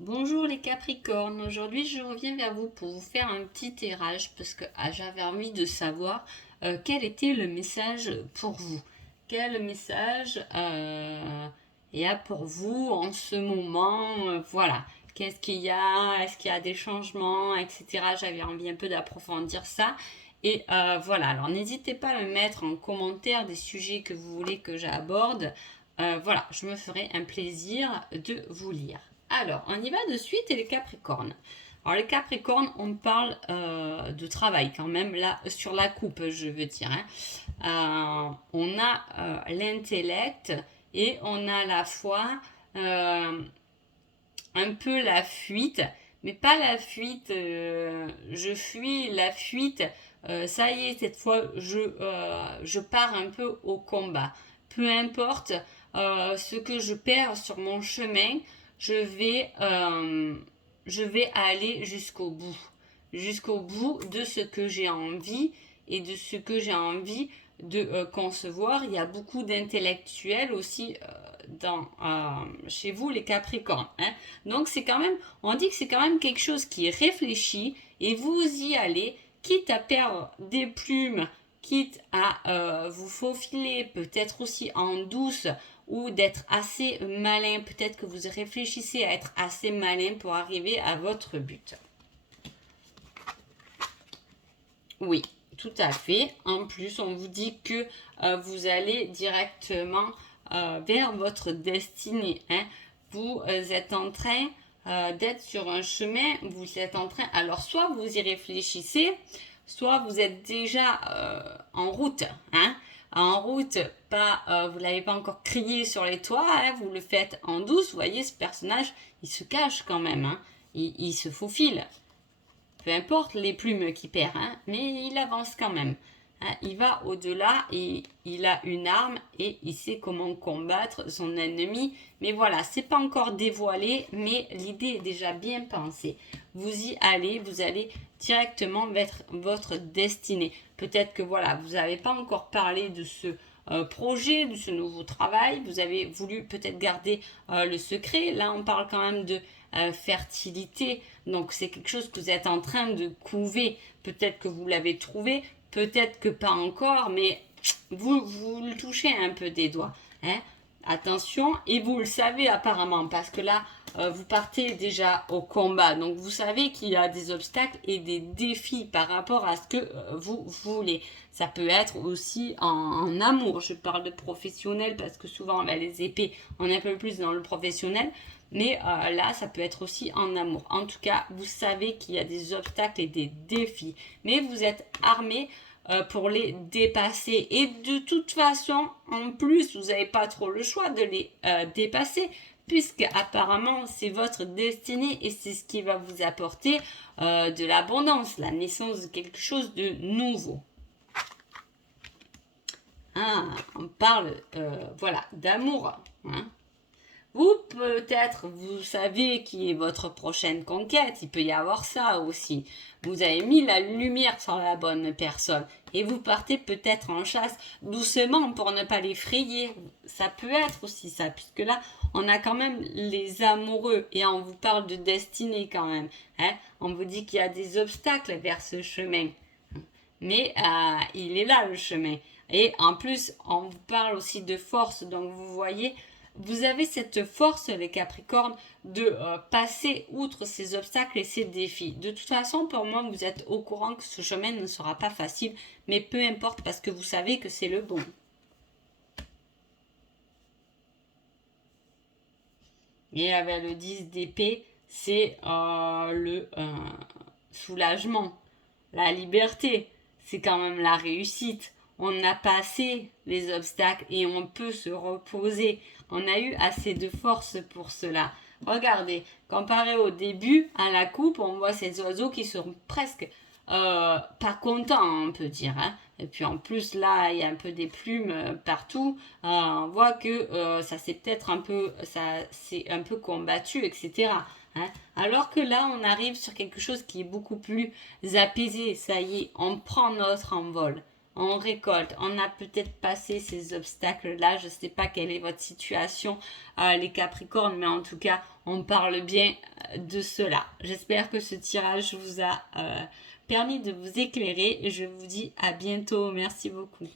Bonjour les Capricornes, aujourd'hui je reviens vers vous pour vous faire un petit tirage parce que j'avais envie de savoir quel était le message pour vous. Quel message il y a pour vous en ce moment, voilà. Qu'est-ce qu'il y a? Est-ce qu'il y a des changements, etc. J'avais envie un peu d'approfondir ça. Et voilà, alors n'hésitez pas à me mettre en commentaire des sujets que vous voulez que j'aborde. Voilà, je me ferai un plaisir de vous lire. Alors, on y va de suite et les Capricornes. Alors les Capricornes, on parle de travail quand même, là, sur la coupe, je veux dire. On a l'intellect et on a la foi, un peu la fuite, mais pas la fuite, je fuis, la fuite, ça y est, cette fois, je pars un peu au combat. Peu importe ce que je perds sur mon chemin, je vais, euh, je vais aller jusqu'au bout de ce que j'ai envie et de ce que j'ai envie de concevoir. Il y a beaucoup d'intellectuels aussi chez vous les Capricornes. Hein. Donc c'est quand même, on dit que c'est quand même quelque chose qui est réfléchi et vous y allez, quitte à perdre des plumes, quitte à vous faufiler, peut-être aussi en douce ou d'être assez malin. Peut-être que vous réfléchissez à être assez malin pour arriver à votre but. Oui, tout à fait. En plus, on vous dit que vous allez directement vers votre destinée. Hein. Vous êtes en train d'être sur un chemin, vous êtes en train... Alors, soit vous y réfléchissez, soit vous êtes déjà en route. Hein. En route, pas, vous ne l'avez pas encore crié sur les toits, hein, vous le faites en douce. Vous voyez, ce personnage, il se cache quand même. Hein. Il se faufile. Peu importe les plumes qu'il perd, hein, mais il avance quand même. Hein, il va au-delà et il a une arme et il sait comment combattre son ennemi. Mais voilà, c'est pas encore dévoilé, mais l'idée est déjà bien pensée. Vous y allez, vous allez directement vers votre destinée. Peut-être que voilà, vous n'avez pas encore parlé de ce projet, de ce nouveau travail. Vous avez voulu peut-être garder le secret. Là, on parle quand même de fertilité. Donc c'est quelque chose que vous êtes en train de couver. Peut-être que vous l'avez trouvé, peut-être que pas encore, mais vous le touchez un peu des doigts. Hein. Attention, et vous le savez apparemment, parce que là, vous partez déjà au combat. Donc vous savez qu'il y a des obstacles et des défis par rapport à ce que vous voulez. Ça peut être aussi en amour. Je parle de professionnel parce que souvent, les épées, on est un peu plus dans le professionnel. Mais là, ça peut être aussi en amour. En tout cas, vous savez qu'il y a des obstacles et des défis. Mais vous êtes armé pour les dépasser. Et de toute façon, en plus, vous n'avez pas trop le choix de les dépasser. Puisque apparemment c'est votre destinée et c'est ce qui va vous apporter de l'abondance, la naissance de quelque chose de nouveau. Ah, on parle voilà d'amour. Hein. Vous, peut-être, vous savez qui est votre prochaine conquête. Il peut y avoir ça aussi. Vous avez mis la lumière sur la bonne personne. Et vous partez peut-être en chasse doucement pour ne pas l'effrayer. Ça peut être aussi ça, puisque là, on a quand même les amoureux. Et on vous parle de destinée quand même. Hein. On vous dit qu'il y a des obstacles vers ce chemin. Mais il est là le chemin. Et en plus, on vous parle aussi de force. Donc vous voyez, vous avez cette force, les Capricornes, de passer outre ces obstacles et ces défis. De toute façon, pour moi, vous êtes au courant que ce chemin ne sera pas facile, mais peu importe parce que vous savez que c'est le bon. Et avec le 10 d'épée, c'est le soulagement, la liberté. C'est quand même la réussite. On a passé les obstacles et on peut se reposer. On a eu assez de force pour cela. Regardez, comparé au début, à la coupe, on voit ces oiseaux qui sont presque pas contents, on peut dire. Hein. Et puis en plus, là, il y a un peu des plumes partout. On voit que ça c'est peut-être un peu, ça c'est un peu combattu, etc. Hein. Alors que là, on arrive sur quelque chose qui est beaucoup plus apaisé. Ça y est, on prend notre envol. On récolte, on a peut-être passé ces obstacles-là. Je ne sais pas quelle est votre situation, les Capricornes, mais en tout cas, on parle bien de cela. J'espère que ce tirage vous a permis de vous éclairer et je vous dis à bientôt. Merci beaucoup.